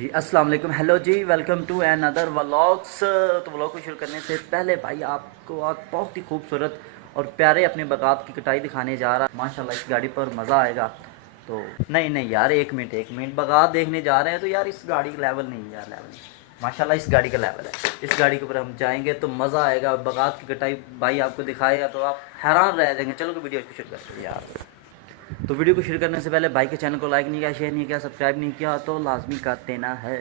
जी अस्सलाम वालेकुम, hello ji, welcome to N other vlogs. तो व्लॉग को शुरू करने से पहले भाई आपको आज बहुत ही खूबसूरत और प्यारे अपने बागात की कटाई दिखाने जा रहा है। माशाल्लाह इस गाड़ी पर मज़ा आएगा। तो नहीं नहीं यार, एक मिनट बागात देखने जा रहे हैं तो यार इस गाड़ी का लेवल नहीं यार, लेवल नहीं। माशाल्लाह इस गाड़ी का लेवल है। इस गाड़ी के ऊपर हम जाएंगे तो मज़ा आएगा। बागात की कटाई भाई आपको दिखाएगा तो आप हैरान रह जाएंगे। चलो तो वीडियो को शुरू करते हैं यार। तो वीडियो को शुरू करने से पहले भाई के चैनल को लाइक नहीं किया, शेयर नहीं किया, सब्सक्राइब नहीं किया तो लाजमी कर देना है।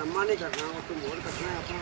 लम्बा नहीं करना, वो तो मोड़ करना है अपना।